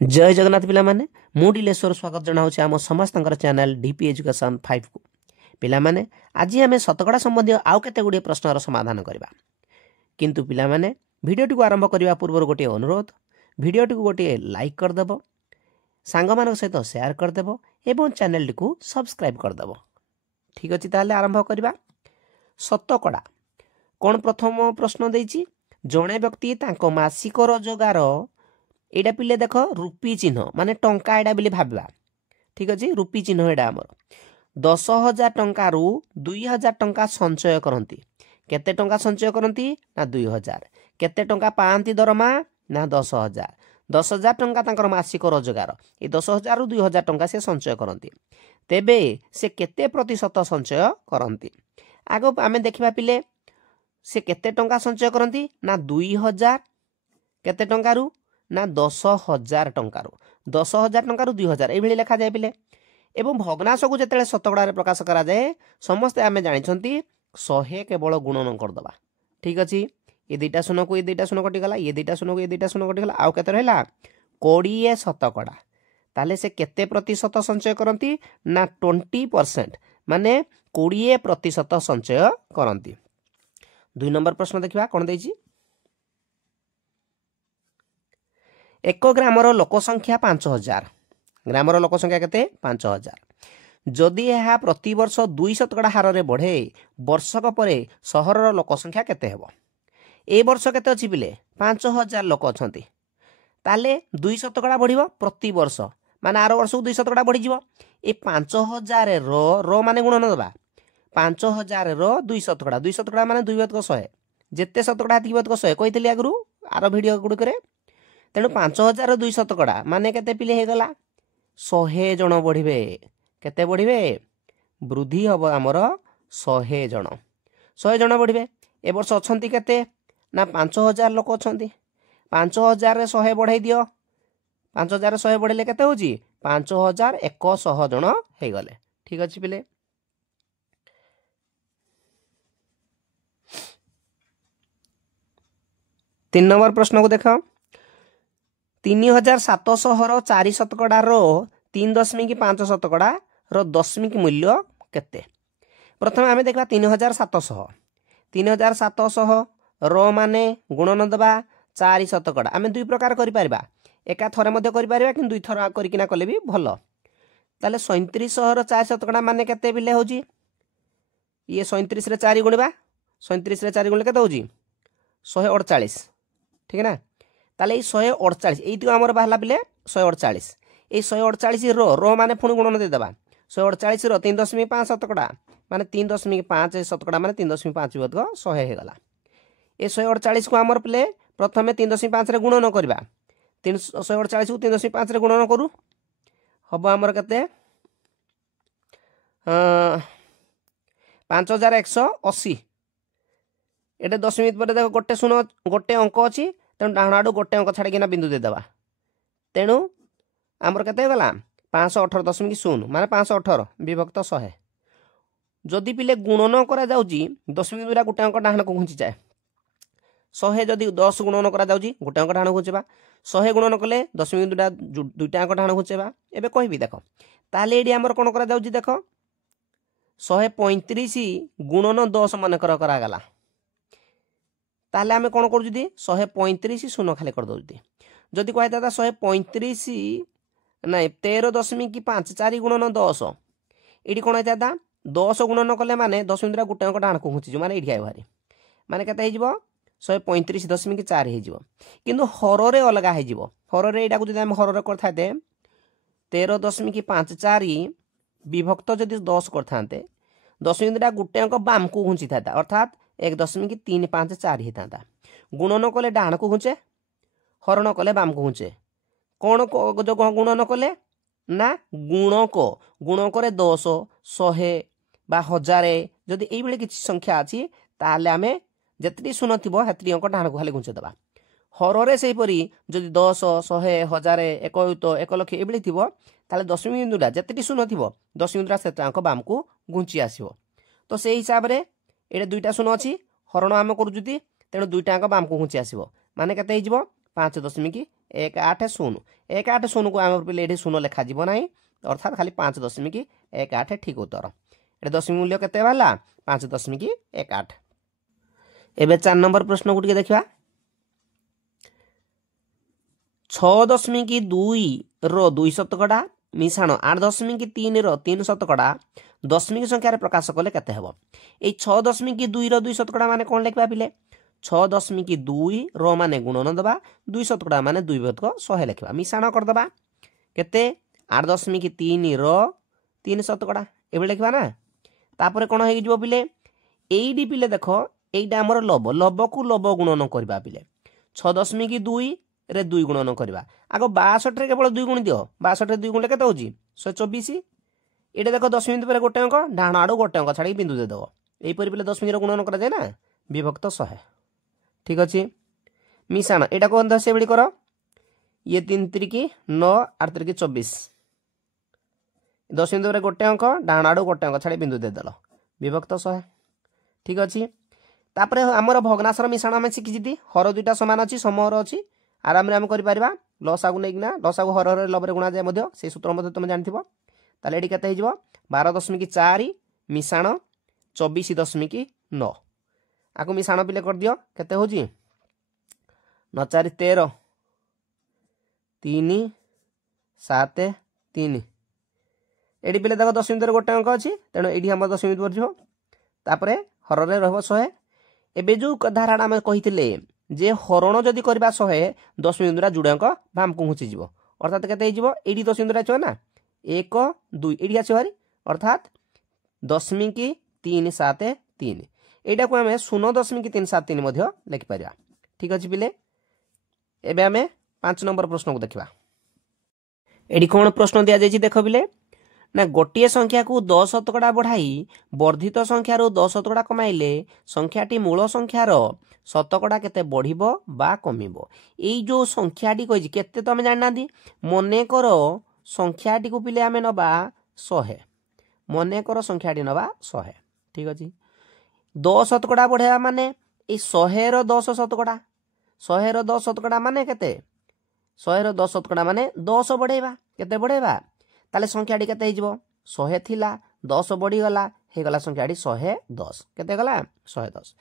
जय जगन्नाथ पिला माने मु डिलेश्वर स्वागत जनाऊँ आम समस्त चैनल डीपी एजुकेशन 5 को पिला माने आज आम शतकड़ा संबंधी आउ केते गुडी प्रश्नर समाधान करबा किंतु पिला माने वीडियो टी आरंभ करबा पूर्व गोटे अनुरोध वीडियो टी गोटे लाइक कर देबो सांग मान सहित शेयर कर देबो एवं चैनल टी को सब्सक्राइब कर देबो। ठीक अछि ताले आरंभ करबा। शतकड़ा कोन प्रथम प्रश्न देछि जणे व्यक्ति तांको मासिक रोजगार एटा पिले देख रुपी चिन्ह माने टंका एटा बोली भाबा। ठीक अछि रुपी चिन्ह एटा हमर 10,000 टंका रु 2,000 टंका संचय करंती। केते टंका संचय करंती ना 2,000। केते टंका पांती दरमा ना 10,000। 10,000 टंका तांकर मासिक रोजगार ए 10,000 रु 2,000 टंका से संचय करंती। तेबे से केते प्रतिशत संचय करंती आगो आमे देखिबा पिले से केते टंका संचय करंती ना 2,000 केते टंका रु ना 10,000 टंकार 10,000 टंकार 2,000 एभली लेखा जाए पिले एवं भग्नांश को जेतेले शतकड़ा रे प्रकाश करा जाए समस्त आमे जानिछंती 100 केवल गुणन कर दबा। ठीक अछि ये दुईटा शून्य को ये दुईटा शून्य कटि गला ये दुईटा शून्य को ये दुईटा शून्य कटि गला आउ केते रहला 20 शतकड़ा ताले से केते प्रतिशत संचय करंती ना 20% माने 20% संचय करंती। 2 नंबर प्रश्न देखिबा कोन देछि एक ग्रामर लोकसंख्या 5,000 ग्रामर लोकसंख्या केते 5,000 जदि यह प्रति वर्ष 2 शतकड़ा हार रे बढ़े वर्षक परे सहरर लोकसंख्या केते हेबो। ए वर्ष केते अछि बिले 5,000 लोक अछंती ताले 2 शतकड़ा बढ़िबो प्रति वर्ष माने आरो वर्ष 2 शतकड़ा बढ़ी जिवो ए 5,000 रो माने गुणन दबा 5,000 रो 2 शतकड़ा माने 2 बतक 100 जेते शतकड़ा हती बतक 100 कहितली आगरु आरो वीडियो गुड करे तेणु 5,000 2 शतकड़ा माने केते पिले हे गला 100 जण बढ़िबे केते बढ़िबे वृद्धि हबो हमर 100 जण बढ़िबे। ए वर्ष अछंती केते ना 5,000 लोक अछंती 5,000 रे 100 बढ़ाई दियो 5,000 रे 100 बढ़ेले केते होजी 5,100 जण हे गले। ठीक अछि पिले 3 नंबर प्रश्न को देखो 3,700 रो 4 शतकड़ा रो 3.5 शतकड़ा रो दशमिक मूल्य केते। प्रथम आमे देखबा 3,700 रो माने गुणन दबा 4 शतकड़ा आमे दुई प्रकार करि पारिबा एका थरे मध्ये करि पारिबा कि दुई थरा करिकिना कले भी भलो ताले 3700 रो 4 शतकड़ा माने केते बिले होजी ये 37 रे 4 गुणिबा 37 रे 4 गुणले केते होजी 148। ठीक है ना ताले 148 एइति हमर बाहला बिले 148 ए 148 रो माने पुणी गुणन दे दबा 148 रो 3.5 शतकड़ा माने 3.5 शतकड़ा माने 3.5 बदक 100 हे गला। ए 148 को हमर प्ले प्रथमे 3.5 रे गुणन करबा 148 को 3.5 रे गुणन करू हबो हमर केते 5,180 एटे दशमिक पर देखो गोटे शून्य गोटे अंक अछि तेणु डाहण आडू गोटे अंक छाड़िकिना बिंदु दे दबा तेणु आमर केते गला 518.0 माने 518 विभक्त 100 जदि पिले गुणन करा जाउजी दशमिक दुरा गोटे अंक डाहण को घुंची जाए 100 जदि 10 गुणन करा जाउजी गोटे अंक डाहण घुंचेबा 100 गुणन कले दशमिक दुरा दुईटा अंक डाहण घुंचेबा एबे कहबी देखो ताले एडी आमर कोन करा जाउजी देखो 135 गुणन 10 मन करा गला ताले आमे कोन करू जदी 135 शून्य खाली कर दउती जदि कहै दादा 135 नाही 13.5 4 गुणन 10 एडी कोन है दादा 10 गुणन कले माने 10 मिनिट गुटे अंक डाण को घुची माने एडी आइ भारी माने केते हे जिवो 135.4 हे जिवो किंतु हर रे अलगा हे जिवो हर रे एडा को जदि हम हर रे कर थाते 13.54 विभक्त जदि 10 कर थाते 10 मिनिट गुटे अंक बाम को घुची थाता अर्थात 1.354 ही था गुणन कले डाण को घुंचे हरण कले बाम को घुंचे कौन जो गुणन कले ना गुणक 10 100 बा 1000 जदि एई बेले किछि संख्या अछि ताले आमे जेतरी शून्य थिबो हेतरी अंक डाण को खाली घुंचे दबा हर रे सेही परी जदि 10 100 1000 1 लाख एई बेले थिबो ताले 10 बिंदुरा जेतरी शून्य थिबो 10 बिंदुरा सेत अंक बाम को घुंची आसीबो तो सेही हिसाब रे एडे दुईटा शून्य अछि हरण आमे करू जदी तेणु दुईटा अंक बाम को घुंची आसीबो माने केते हिजबो 5.1 180 180 को आम पे ये 0 लिखा जीव ना अर्थात खाली 5.18 ठीक उत्तर ये दशमिक मूल्य केते बाला 5.18 एबे 4 नंबर प्रश्न को देखा 6.2 रो 2 शतकड़ा मिशाण 8.3 रो 3 शतकड़ा दशमिक संख्यार प्रकाश कले केते हेबो ए 6.2 रो 2 शतकड़ा माने कोन लिखबा पिले 6.2 रो माने गुणन दबा 2 शतकड़ा माने 2 भाग 100 लिखबा मिशाण कर दबा केते 8.3 रो 3 शतकड़ा एबे लिखबा ना तापर कोन हे जिवो पिले एडी पिले देखो एइडा हमर लब लब को लब गुणन करबा पिले 6.2 रे 2 गुणन करबा आगो 62 रे केवल 2 गुण दियो 62 रे 2 गुणले केते होजी 124 एडे देखो दशमिक पर गोटे अंक डाण आडू गोटे अंक छाड़ी बिंदु दे दबो एई परि पिले दशमिक रे गुणन करा जाय ना विभक्त 100 ठीक अछि मिशाण एटा को अंत से बडी करो ये 3 त्रिकी 9 8 त्रिकी 24 दशमिक पर गोटे अंक डाण आडू गोटे अंक छाड़ी बिंदु दे दलो विभक्त 100 ठीक अछि तापरे हमर भग्नाशर मिशाण हम सिखि जिति हर दुईटा समान अछि समहर अछि आराम रे हम करि परिबा लसागु नेकिना लसागु हर हर लबरे गुणा जाय मध्य से सूत्र मध्य तुम जानथिबो ताले एडी केते हिजबो 12.4 मिशाण 24.9 आकु मिशाण पिले कर दियो केते होजी 9 4 13 3 7 3 एडी पिले देखो दशमिक गोटे अंक अछि तेनो एडी हम दशमिक पर जिवो तापरे हर रे रहबो 100 एबे जो धारणा हम कहिथिले जे हरण जदि करबा 100 दशमिक द्वारा जुड़े अंक भाम को घुची जीवो अर्थात केते हिजबो एडी दशमिक द्वारा छ ना 1 2 एडी आछो हारी अर्थात 0.373 एटा को हमें 0.373 मध्य लिखि परिया ठीक अछि पिले एबे हमें 5 नंबर प्रश्न को देखिबा एडी कोन प्रश्न दिया जायछि देखो पिले ना गोटे संख्या को 10 शतकड़ा बढ़ाई वर्धित संख्यार 10 शतकड़ा कमाइले संख्याटी मूल संख्यार शतकड़ा केते बढ़िबो बा कमिबो एई जो संख्याटी कहि केते तमे जानना दी मने करो संख्याटी को पिले आमे नबा 100 मने करो संख्याटी नबा 100 ठीक अछि 10 शतकड़ा बढ़ावा माने ए 100 रो 10 शतकड़ा 100 रो 10 शतकड़ा माने केते 100 रो 10 शतकड़ा माने 10 बढ़ेबा केते बढ़ेबा ताले संख्याटी केते हिजबो 100 थिला 10 बढ़ी गला हे गला संख्याटी 110 केते गला 110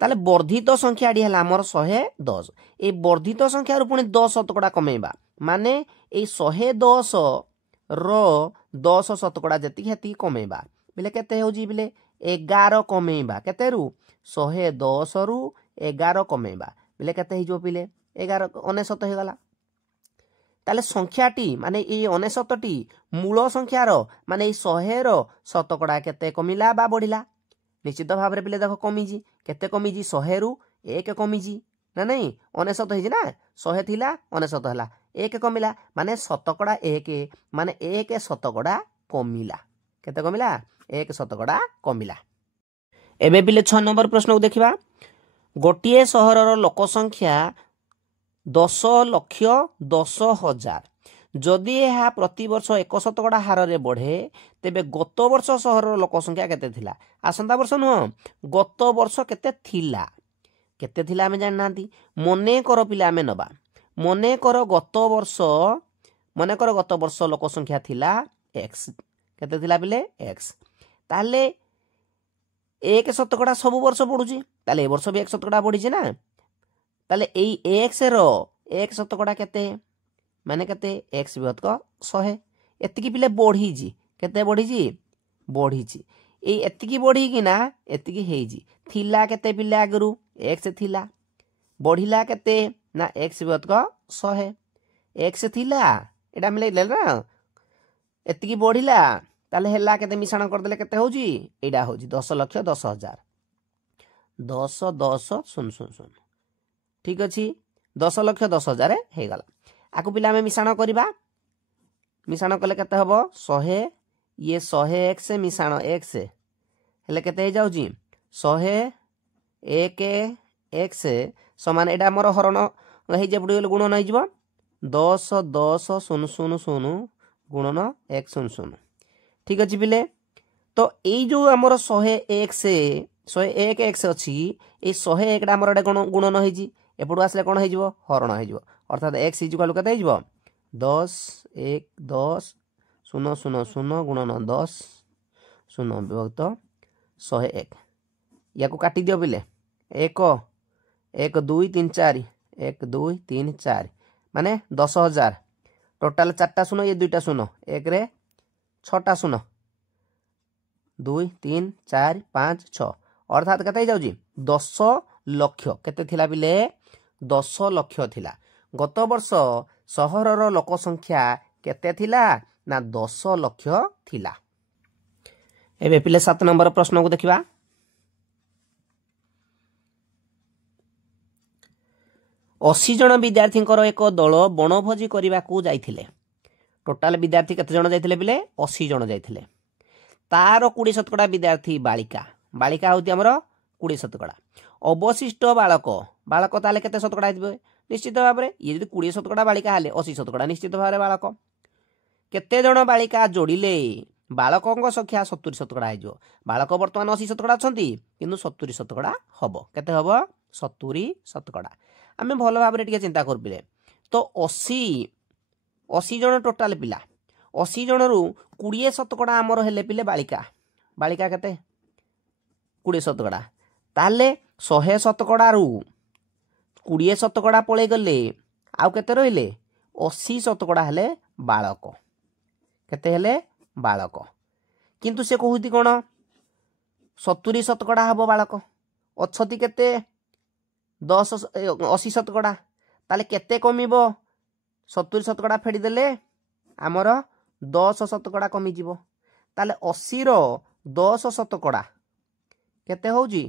ताले वर्धित संख्याटी हला हमर 110 ए वर्धित संख्या रु पुनी 10 शतकड़ा कमेबा माने ए 110 रो 10 शतकड़ा जति हेती कमेबा बिले केते होजी बिले 11 कमेबा केते रु 110 रु 11 कमेबा बिले केते हिजो बिले 11 99 हे गला ताले संख्याटी माने ए 99 टी मूल संख्यार माने ए 100 रो शतकड़ा केते कमिला बा बढ़िला निश्चित भाव रे पिले देखो कमिजी केते कमिजी 100 रु 1 कमिजी ना नहीं 99 हेजी ना 100 थिला 99 हला 1 कमिला माने शतकड़ा 1 माने 1 शतकड़ा कमिला केते कमिला 1 शतकड़ा कमिला एबे पिले 6 नंबर प्रश्न को देखिबा गोटिए सहरर लोक संख्या 10,10,000 जदि यह प्रति वर्ष 1 शतकड़ा हार रे बढ़े तेबे गत वर्ष सहर लोक संख्या केते थिला आसंता वर्ष नुह गत वर्ष केते थिला आमे जाननांती मने कर पिला आमे नबा मने कर गत वर्ष लोक संख्या थिला x केते थिला बिले x ताले 1 शतकड़ा सब वर्ष बढ़ुची ताले ए वर्ष भी 1 शतकड़ा बढ़ी ना ताले एई x रो 1 शतकड़ा केते माने केते x विभक्त 100 एतिकी पिले बढ़ी जी केते बढ़ी जी एई एतिकी बढ़ी कि ना एतिकी हेई जी थिला केते पिले आगरु x थिला बढ़िला केते ना x विभक्त 100 x थिला एटा मिले ले ना एतिकी बढ़िला ताले हेला केते मिश्रण कर देले केते होजी एडा होजी 10,10,000 10 10 सुन ठीक अछि 10,10,000 हे गला आकु पिला में मिश्रण करिबा मिश्रण कले केते हबो 100 ये 100x मिश्रण x हेले केते हे जाउजी 100 1x समान एडा हमर हरण हे जे पडी गुणन हे जिवो 10 10 0 0 0 गुणन 1 0 0 ठीक अछि पिले तो एई जो हमर 100x 101x अछि ए 101 डा हमर गुणन हे जी एपडू आसले कोन हे जिवो हरण हे जिवो अर्थात x इक्वल के 10 1 10 0 0 0 गुणन 10 0 विभक्त 101 या काटी दियो पिले 1 1 2 3 4 1 2 3 4 माने 10,000 टोटाल 4टा शून्य ये 2टा शून्य 1 रे 6टा शून्य 2 3 4 5 6 अर्थात केते जाउजी 10 लाख केते थिला पिले 10 लाख थिला। गत वर्ष सहरर लोक संख्या केते थिला ना 10 लाख थिला। एबे पिले 7 नंबर प्रश्न को देखिबा। 80 जन विद्यार्थी एक दल बनभोजी करने को जाइथिले। टोटाल विद्यार्थी केते जन जाइथिले पिले 80 जन जाइथिले। तार 20% विद्यार्थी बालिका बालिका होती हमर 20%। अवशिष्ट बालक बालक ताले केते शतकड़ा हितबे निश्चित भाव में ये जदि 20% बालिका हाले 80% निश्चित भाव में बालक। केते जन बालिका जोड़िले बालकों संख्या 70% हो। बालक बर्तमान 80% अछंती किंतु 70% हबो। केते हबो 70%। आमे भल भाव में चिंता कर पिले तो 80 जन टोटाल पिला 80 जन रु 20% आमर हेले पिले बालिका बालिका केते 20% ताले 100% रु 20% पळे गले आउ केते रहिले 80% हेले बालक केते हेले बालक किंतु से कहूती कोन 70% हबो बालक अछती केते 80% ताले केते कमिबो 70% फेडी देले आमर 10% कमी जीवो ताले 80 रो 10% केते होउजी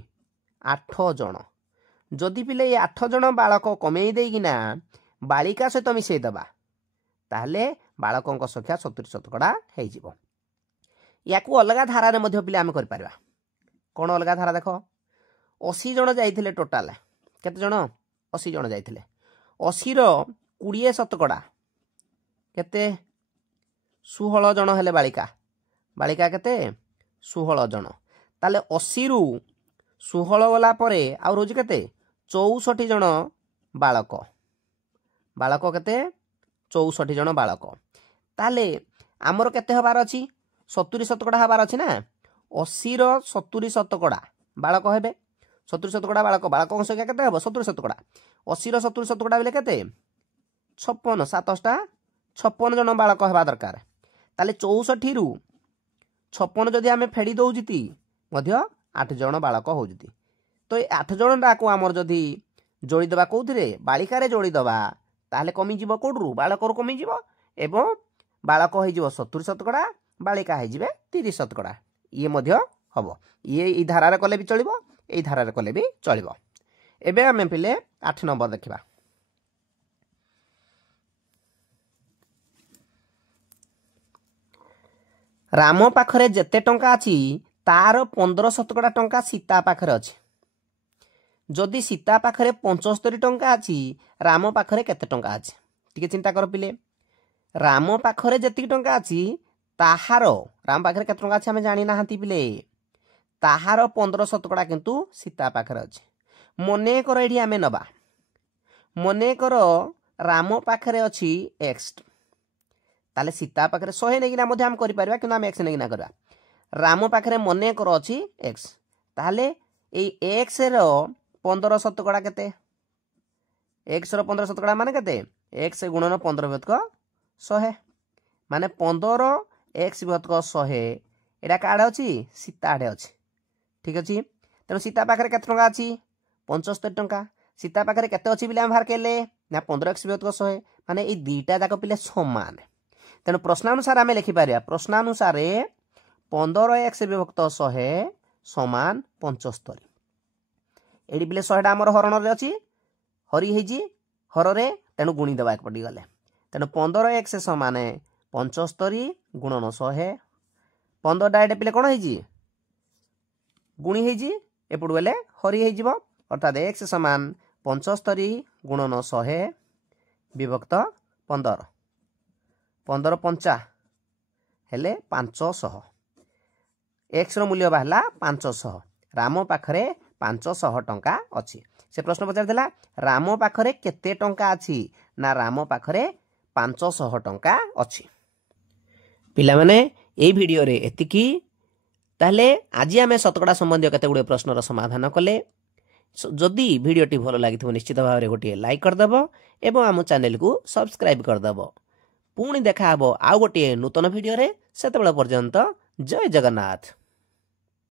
8 जन। जदि पिले ये 8 जन बालक कमेई देगिना बालिका सहित मिसई दबा ताले बालकों संख्या 70% हेई जीवो। याकू अलगा धारा रे मध्य पिले आमे कर परबा। कोन अलगा धारा देखो 80 जन जाइथिले टोटाल केते जन 80 जन जाइथिले 80 रो 20% केते 16 जन हेले बालिका बालिका केते 16 जन ताले 80 रु 16 गला परे आ रोज केते 64 जन बालक बालक केते 64 जन बालक ताले आमर केते हबार अछि 70% हबार अछि ना 80 रो 70% बालक हेबे 70% बालक बालकों संख्या केते हबो 70% 80 रो 70% बेले केते 56 7टा 56 जन बालक हेबा दरकार ताले 64 रु 56 जदि आमे फेडी दउ जिति मध्य 8 जन बालक हो जिति तो ए 8 जन डाको आमर जदि जोड़ी दबा कोउथिरे बालिका रे जोड़ी दबा ताले कमी जीवो कोडरू बालक रो कमी जीवो एवं बालक हो जीवो 70% बालिका हो जिवे 30%। ये मध्य हबो ये ई धारा रे कले भी चलिबो ए धारा रे कले भी चलिबो। एबे आमे पिले 8 नंबर देखिबा। राम पाखरे जेते टंका अछि तार 15% टंका सीता पाखरे अछि। जदि सीता पाखरे 75 टंका अछि राम पाखरे केते टंका अछि टिके चिंता कर पिले। राम पाखरे जेति टंका अछि ताहार राम पाखरे केते टंका अछि हमें जानि नाहंती पिले ताहार 15% किंतु सीता पाखरे अछि। मने कर एठी हमें नबा मने कर राम पाखरे अछि x ताले सीता पाखरे 100 नेगिना मध्ये हम करि परबा किंतु हम x नेगिना करबा। राम पाखरे मने कर अछि x ताले ए x रो 15% केते x रो 15% माने केते x गुणन 15 विभक्त 100 माने 15 x विभक्त 100 एडा काडे अछि सीता आडे अछि ठीक अछि। तेनो सीता पाखरे केते टंका अछि 75 टंका सीता पाखरे केते अछि बिले हम भार केले ना 15x विभक्त 100 माने ए दीटा जाक पिले समान। तेनो प्रश्नानुसार आमे लिखि पारिया प्रश्नानुसार 15x विभक्त 100 समान 75 एडी बिले 100 टा हमर हरण रे अछि हरि हेजी हर रे तेनु गुणी देबा एक पडी गले तेनु 15x समान 75 गुणन 100 15 टा एडे पिले कोन हेजी गुणी हेजी एपडु बेले हरि हेजिबो अर्थात x समान 75 गुणन 100 विभक्त 15 15 पंचा हेले 500 x रो मूल्य बाहला 500 राम पाखरे 500 टंका अछि से प्रश्न पचार राम पाखरे केते टंका अछि ना राम पाखरे 500 टंका अछि। पिला माने ए वीडियो रे एतिकी ताले आज आम शतकड़ा संबंधी केते गुडे प्रश्नर समाधान कले। जदि वीडियोटी भल लगी निश्चित भाव में गोटे लाइक करदेव एवं आम चैनल को सब्सक्राइब करदेव। पुणी देखा आउ गोटे नूतन वीडियो रे, सेतेबेले पर्यंत जय जगन्नाथ।